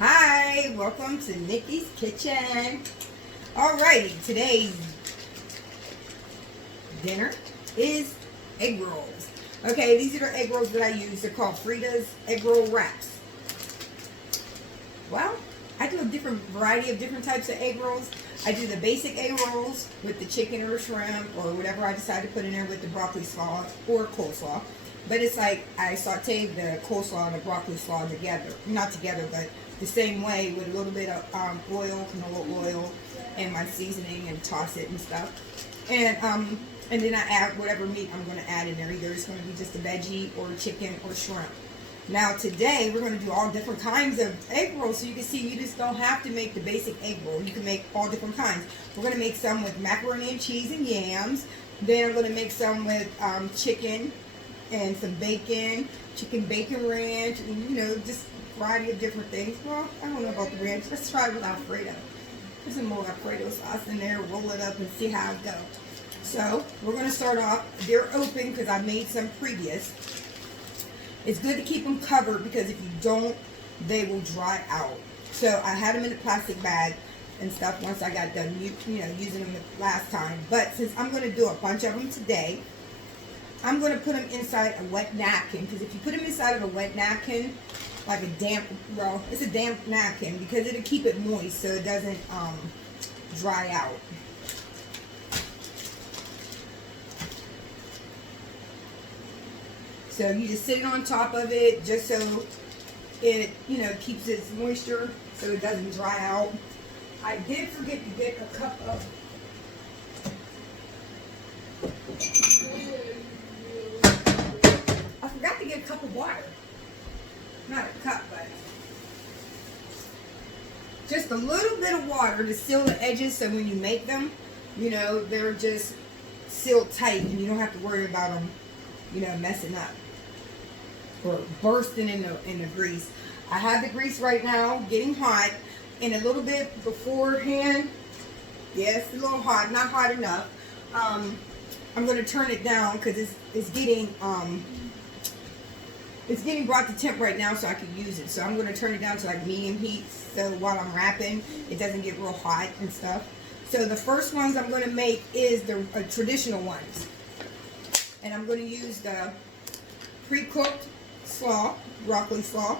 Hi, welcome to Nikki's Kitchen. Alrighty, today's dinner is egg rolls. Okay, these are the egg rolls that I use. They're called Frida's egg roll wraps. Well, I do a different variety of different types of egg rolls. I do the basic egg rolls with the chicken or shrimp or whatever I decide to put in there with the broccoli slaw or coleslaw. But it's like I saute the coleslaw and the broccoli slaw together. Not together, but the same way with a little bit of oil, canola oil, and my seasoning and toss it and stuff. And then I add whatever meat I'm going to add in there. Either it's going to be just a veggie or chicken or shrimp. Now today we're going to do all different kinds of egg rolls, so you can see you just don't have to make the basic egg roll. You can make all different kinds. We're going to make some with macaroni and cheese and yams. Then I'm going to make some with chicken and some bacon, chicken bacon ranch, and just a variety of different things. Well, I don't know about the ranch. Let's try it with Alfredo. Put some more Alfredo sauce in there, roll it up, and see how it goes. So we're going to start off. They're open because I made some previous. It's good to keep them covered because if you don't, they will dry out. So I had them in a plastic bag and stuff once I got done using them the last time. But since I'm going to do a bunch of them today, I'm going to put them inside a wet napkin, because if you put them inside of a wet napkin, like it's a damp napkin, because it'll keep it moist so it doesn't dry out. So you just sit it on top of it just so it, keeps its moisture so it doesn't dry out. I did forget to get a cup of a cup of water. Not a cup, but just a little bit of water to seal the edges so when you make them, they're just sealed tight and you don't have to worry about them, messing up or bursting in the grease. I have the grease right now getting hot, and a little bit beforehand, yes, a little hot, not hot enough. I'm going to turn it down because it's getting brought to temp right now so I can use it. So I'm going to turn it down to like medium heat so while I'm wrapping it doesn't get real hot and stuff. So the first ones I'm going to make is the traditional ones. And I'm going to use the pre-cooked slaw, broccoli slaw.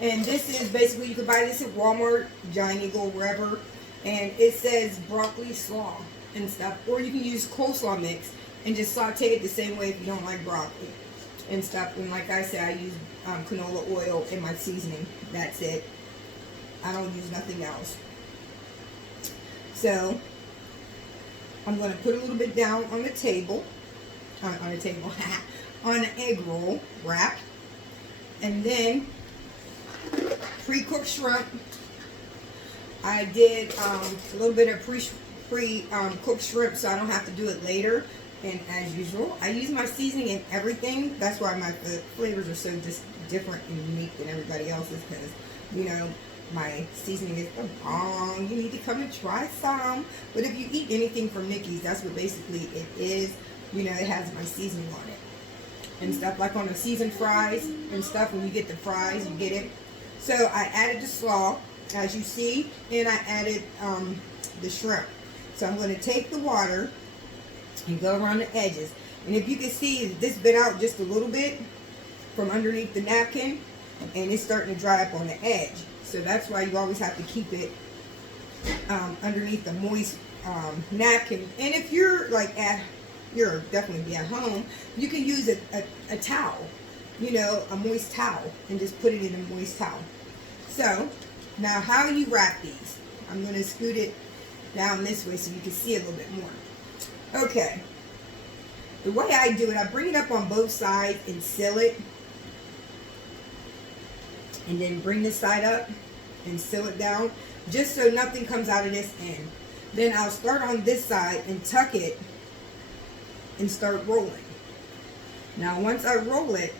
And this is basically, you can buy this at Walmart, Giant Eagle, wherever. And it says broccoli slaw and stuff. Or you can use coleslaw mix and just saute it the same way if you don't like broccoli and stuff. And like I said, I use canola oil in my seasoning. That's it. I don't use nothing else. So I'm going to put a little bit down on the table, on an egg roll wrap, and then pre-cooked shrimp. I did a little bit of pre-cooked shrimp so I don't have to do it later. And as usual, I use my seasoning in everything. That's why my flavors are so just different and unique than everybody else's, because, my seasoning is the bomb. You need to come and try some. But if you eat anything from Nikki's, that's what basically it is. It has my seasoning on it. And stuff like on the seasoned fries and stuff, when you get the fries, you get it. So I added the slaw, as you see, and I added the shrimp. So I'm going to take the water and go around the edges. And if you can see, this bit out just a little bit from underneath the napkin, and it's starting to dry up on the edge. So that's why you always have to keep it underneath the moist napkin. And if you're you're definitely at home, you can use a towel, a moist towel, and just put it in a moist towel. So now how do you wrap these? I'm going to scoot it down this way so you can see a little bit more. Okay, the way I do it, I bring it up on both sides and seal it, and then bring this side up and seal it down, just so nothing comes out of this end. Then I'll start on this side and tuck it and start rolling. Now once I roll it,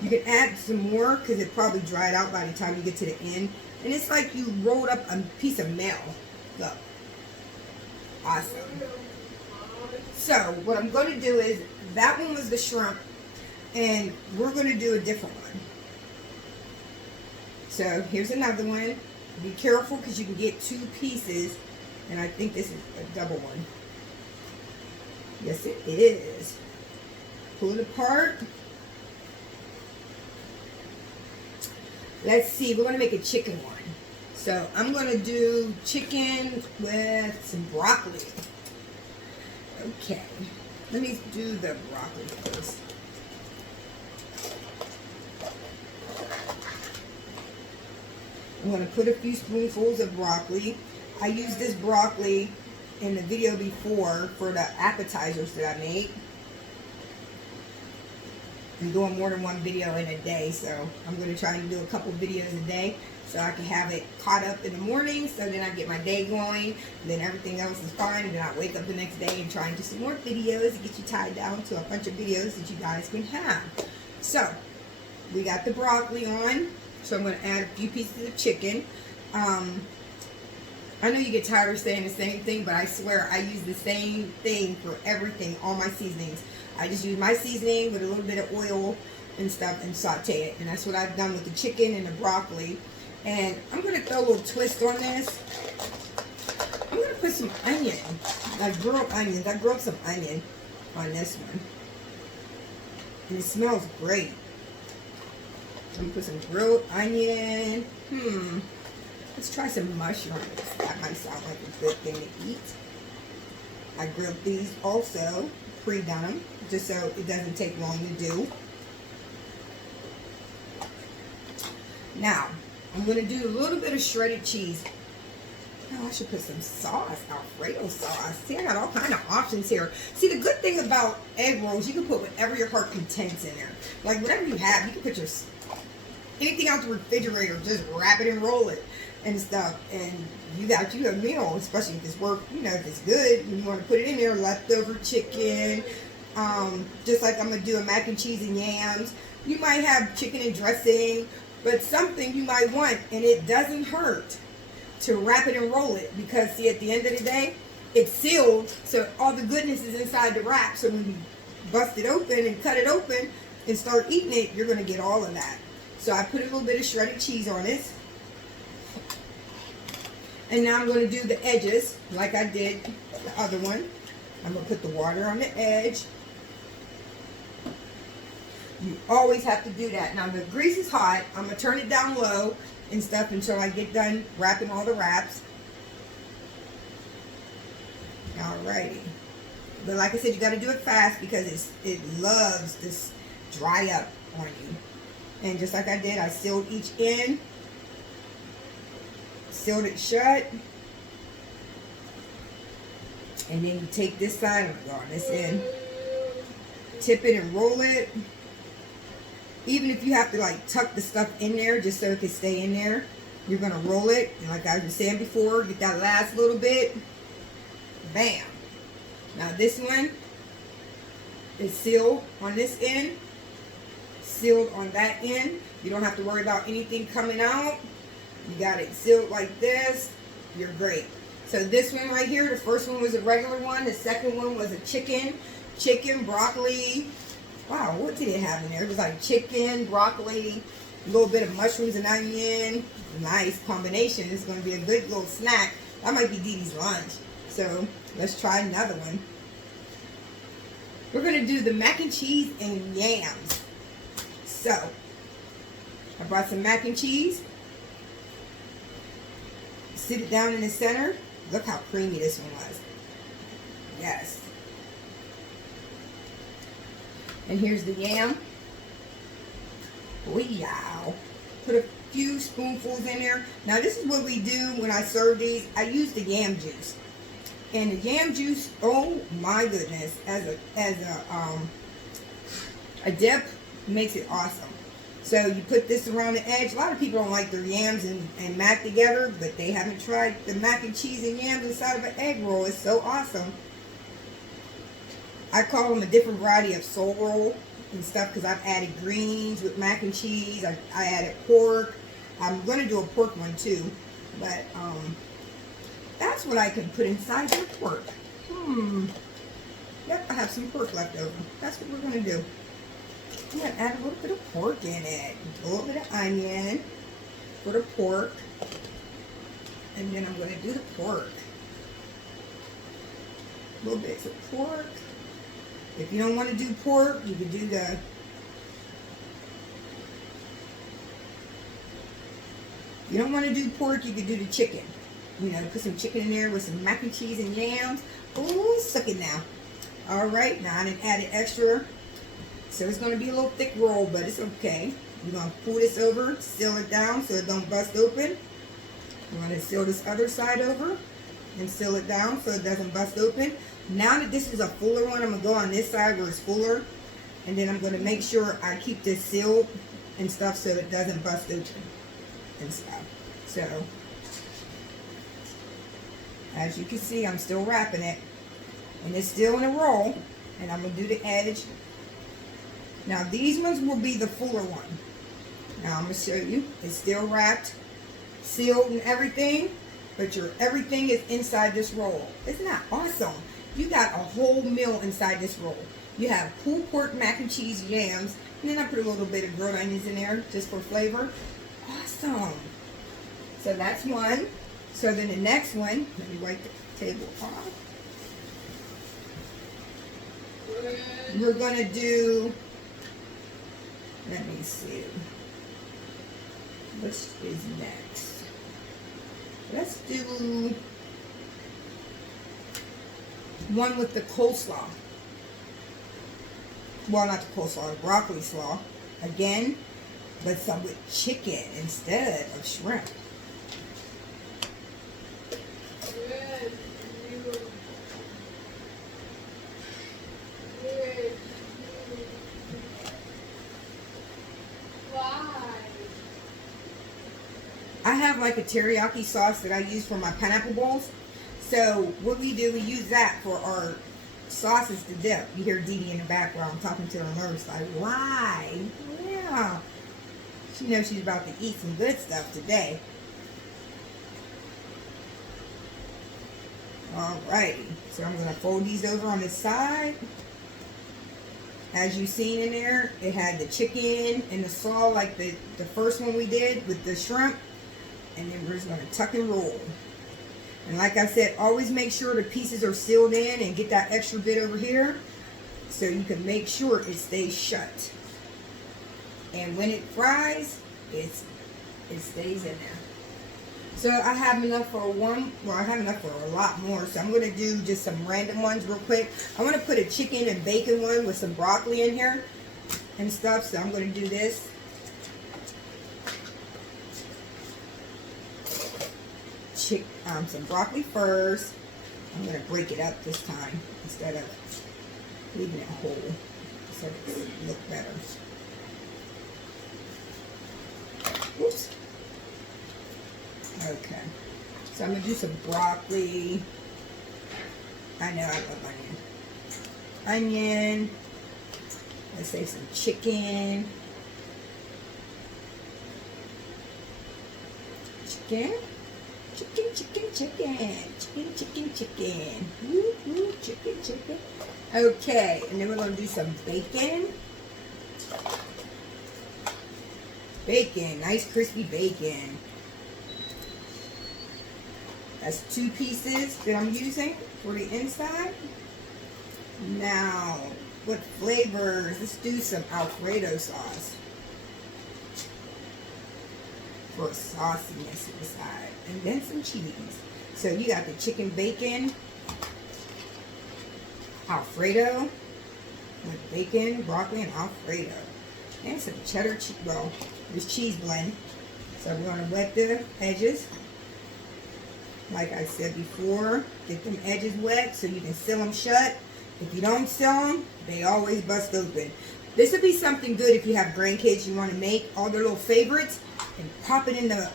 you can add some more because it probably dried out by the time you get to the end, and it's like you rolled up a piece of mail. Look, awesome. So what I'm going to do is, that one was the shrimp, and we're going to do a different one. So here's another one. Be careful because you can get 2 pieces. And I think this is a double one. Yes, it is. Pull it apart. Let's see. We're going to make a chicken one. So I'm going to do chicken with some broccoli. Okay. Let me do the broccoli first. I'm going to put a few spoonfuls of broccoli. I used this broccoli in the video before for the appetizers that I made. I'm doing more than one video in a day, so I'm going to try and do a couple videos a day so I can have it caught up in the morning, so then I get my day going, and then everything else is fine, and then I wake up the next day and try and do some more videos and get you tied down to a bunch of videos that you guys can have. So, we got the broccoli on, so I'm going to add a few pieces of chicken. I know you get tired of saying the same thing, but I swear I use the same thing for everything, all my seasonings. I just use my seasoning with a little bit of oil and stuff and saute it. And that's what I've done with the chicken and the broccoli. And I'm going to throw a little twist on this. I'm going to put some onion, like grilled onions. I grilled some onion on this one. And it smells great. I'm going to put some grilled onion. Let's try some mushrooms. That might sound like a good thing to eat. I grilled these also, pre-done them, just so it doesn't take long to do. Now, I'm going to do a little bit of shredded cheese. Oh, I should put some sauce, Alfredo sauce. See, I got all kind of options here. See, the good thing about egg rolls, you can put whatever your heart contents in there. Like, whatever you have, you can put your anything out the refrigerator, just wrap it and roll it and stuff, and you got you a meal, especially if it's if it's good, and you want to put it in there, leftover chicken, just like I'm going to do a mac and cheese and yams. You might have chicken and dressing, but something you might want, and it doesn't hurt to wrap it and roll it, because see, at the end of the day, it's sealed, so all the goodness is inside the wrap, so when you bust it open and cut it open and start eating it, you're going to get all of that. So I put a little bit of shredded cheese on it. And now I'm going to do the edges like I did the other one. I'm going to put the water on the edge. You always have to do that. Now the grease is hot. I'm going to turn it down low and stuff until I get done wrapping all the wraps. Alrighty. But like I said, you got to do it fast because it loves this dry up on you. And just like I did, I sealed each end. Sealed it shut. And then you take this side, I'm going to go on this end. Tip it and roll it. Even if you have to like tuck the stuff in there just so it can stay in there, you're going to roll it. And like I was saying before, get that last little bit. Bam. Now this one is sealed on this end. Sealed on that end. You don't have to worry about anything coming out. You got it sealed like this. You're great. So this one right here, the first one was a regular one. The second one was a chicken, broccoli. Wow, what did it have in there? It was like chicken, broccoli, a little bit of mushrooms and onion. Nice combination. It's going to be a good little snack. That might be Dee Dee's lunch. So let's try another one. We're going to do the mac and cheese and yams. So I brought some mac and cheese. Sit it down in the center. Look how creamy this one was. Yes. And here's the yam. Wow. Put a few spoonfuls in there. Now this is what we do when I serve these. I use the yam juice. And the yam juice, oh my goodness, as a dip, makes it awesome. So you put this around the edge. A lot of people don't like their yams and mac together, but they haven't tried the mac and cheese and yams inside of an egg roll. It's so awesome. I call them a different variety of soul roll and stuff because I've added greens with mac and cheese. I added pork. I'm going to do a pork one too, but that's what I can put inside your pork. Yep, I have some pork left over. That's what we're going to do. I'm going to add a little bit of pork in it. A little bit of onion. for the pork. And then I'm going to do the pork. Little bits of pork. If you don't want to do pork, you can do the you don't want to do pork, you can do the chicken. You know, put some chicken in there with some mac and cheese and yams. Ooh, suck it now. Alright, now I didn't add it extra. So it's going to be a little thick roll, but it's okay. We're going to pull this over, seal it down so it don't bust open. We're going to seal this other side over and seal it down so it doesn't bust open. Now that this is a fuller one, I'm going to go on this side where it's fuller. And then I'm going to make sure I keep this sealed and stuff so it doesn't bust open and stuff. So, as you can see, I'm still wrapping it. And it's still in a roll. And I'm going to do the edge. Now, these ones will be the fuller one. Now, I'm going to show you. It's still wrapped, sealed and everything. But everything is inside this roll. Isn't that awesome? You got a whole meal inside this roll. You have pulled pork, mac and cheese, yams. And then I put a little bit of grilled onions in there just for flavor. Awesome. So that's one. So then the next one, let me wipe the table off. We're going to do, let me see, which is next? Let's do one with the coleslaw. Well, not the coleslaw, the broccoli slaw. Again, but some with chicken instead of shrimp. I have like a teriyaki sauce that I use for my pineapple bowls. So what we do, we use that for our sauces to dip. You hear Dee Dee in the background talking to her nurse like, why? Yeah. She knows she's about to eat some good stuff today. Alrighty. So I'm going to fold these over on this side. As you've seen in there, it had the chicken and the slaw like the first one we did with the shrimp. And then we're just going to tuck and roll. And like I said, always make sure the pieces are sealed in and get that extra bit over here so you can make sure it stays shut. And when it fries, it stays in there. So I have enough for one, well I have enough for a lot more. So I'm going to do just some random ones real quick. I want to put a chicken and bacon one with some broccoli in here and stuff. So I'm going to do this. Some broccoli first. I'm going to break it up this time instead of leaving it whole so it look better. Oops. Okay. So I'm going to do some broccoli. I know I love onion. Onion. Let's say some chicken. Chicken. Chicken. Woo, woo, chicken. Okay, and then we're going to do some bacon. Bacon, nice crispy bacon. That's 2 pieces that I'm using for the inside. Now, what flavors? Let's do some Alfredo sauce for sauciness to the side. And then some cheese. So you got the chicken bacon, Alfredo, with bacon, broccoli, and Alfredo. And some cheddar cheese, well, this cheese blend. So we're going to wet the edges. Like I said before, get them edges wet so you can seal them shut. If you don't seal them, they always bust open. This would be something good if you have grandkids, you want to make all their little favorites and pop it in the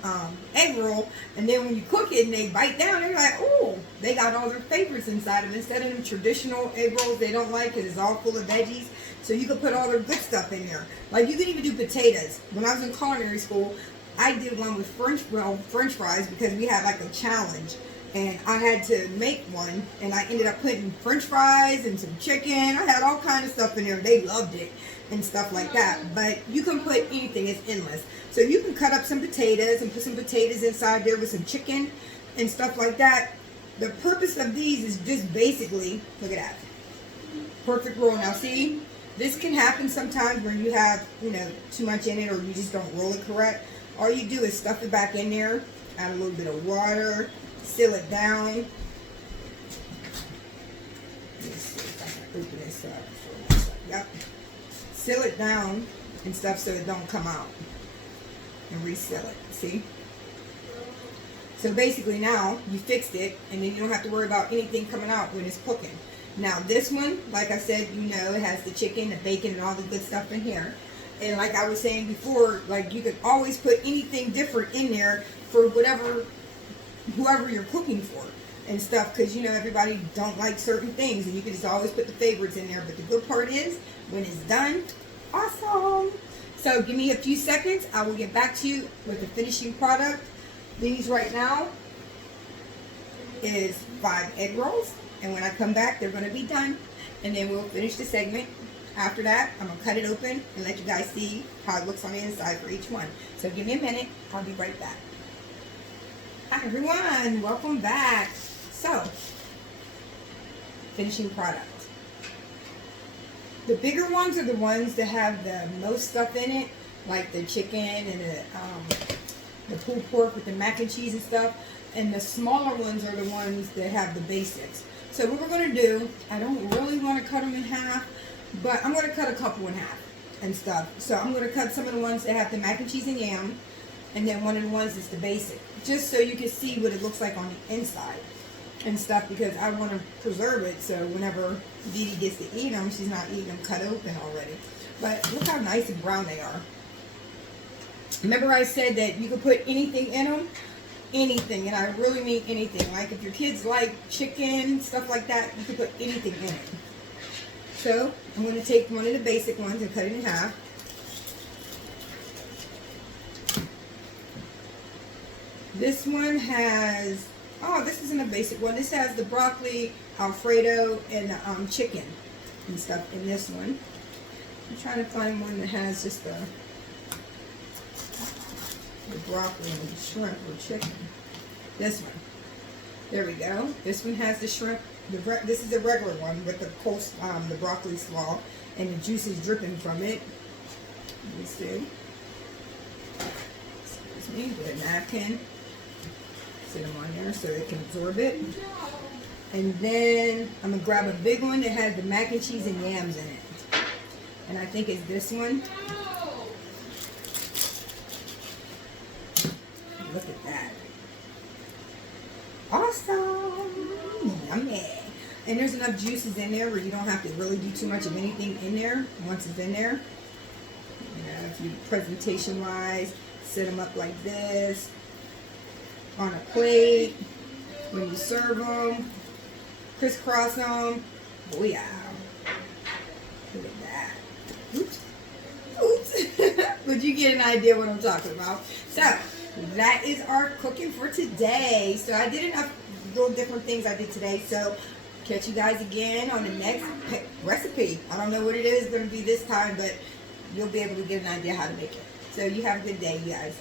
egg roll, and then when you cook it and they bite down, they're like, oh, they got all their favorites inside of them. Instead of them traditional egg rolls they don't like because it's all full of veggies. So you can put all their good stuff in there. Like you can even do potatoes. When I was in culinary school, I did one with French fries because we had like a challenge. And I had to make one, and I ended up putting French fries and some chicken. I had all kinds of stuff in there. They loved it. and stuff like that. But you can put anything, it's endless. So you can cut up some potatoes and put some potatoes inside there with some chicken and stuff like that. The purpose of these is just basically, look at that, perfect roll. Now see, this can happen sometimes when you have, you know, too much in it or you just don't roll it correct. All you do is stuff it back in there, add a little bit of water, seal it down. Let's see if I can open this up. Yep. Seal it down and stuff so it don't come out. And reseal it, see? So basically now you fixed it and then you don't have to worry about anything coming out when it's cooking. Now this one, like I said, you know, it has the chicken, the bacon, and all the good stuff in here. And like I was saying before, like you can always put anything different in there for whoever you're cooking for and stuff, because you know everybody don't like certain things, and you can just always put the favorites in there. But the good part is when it's done, awesome. So give me a few seconds, I will get back to you with the finishing product. These right now is 5 egg rolls, and when I come back they're going to be done, and then we'll finish the segment. After that, I'm going to cut it open and let you guys see how it looks on the inside for each one. So give me a minute, I'll be right back. Hi everyone, welcome back. So, finishing product. The bigger ones are the ones that have the most stuff in it, like the chicken and the pulled pork with the mac and cheese and stuff. And the smaller ones are the ones that have the basics. So what we're going to do, I don't really want to cut them in half, but I'm going to cut a couple in half and stuff. So I'm going to cut some of the ones that have the mac and cheese and yam, and then one of the ones that's the basic, just so you can see what it looks like on the inside and stuff, because I want to preserve it so whenever Dee Dee gets to eat them, she's not eating them cut open already. But look how nice and brown they are. Remember I said that you could put anything in them? Anything, and I really mean anything. Like if your kids like chicken, stuff like that, you can put anything in it. So I'm going to take one of the basic ones and cut it in half. This one has, oh, this isn't a basic one. This has the broccoli, Alfredo, and the chicken and stuff in this one. I'm trying to find one that has just the broccoli and the shrimp or chicken. This one. There we go. This one has the shrimp. This is a regular one with the broccoli slaw and the juice is dripping from it. Let me see. Excuse me. With a napkin. Sit them on there so it can absorb it. And then I'm going to grab a big one that has the mac and cheese and yams in it. And I think it's this one. Look at that. Awesome. Yummy. And there's enough juices in there where you don't have to really do too much of anything in there once it's in there. You know, if you presentation wise, set them up like this on a plate. When you serve them, crisscross them. Oh yeah. Look at that. Oops. Oops. But you get an idea what I'm talking about. So that is our cooking for today. So I did enough little different things I did today. So catch you guys again on the next recipe. I don't know what it is going to be this time, but you'll be able to get an idea how to make it. So you have a good day, you guys.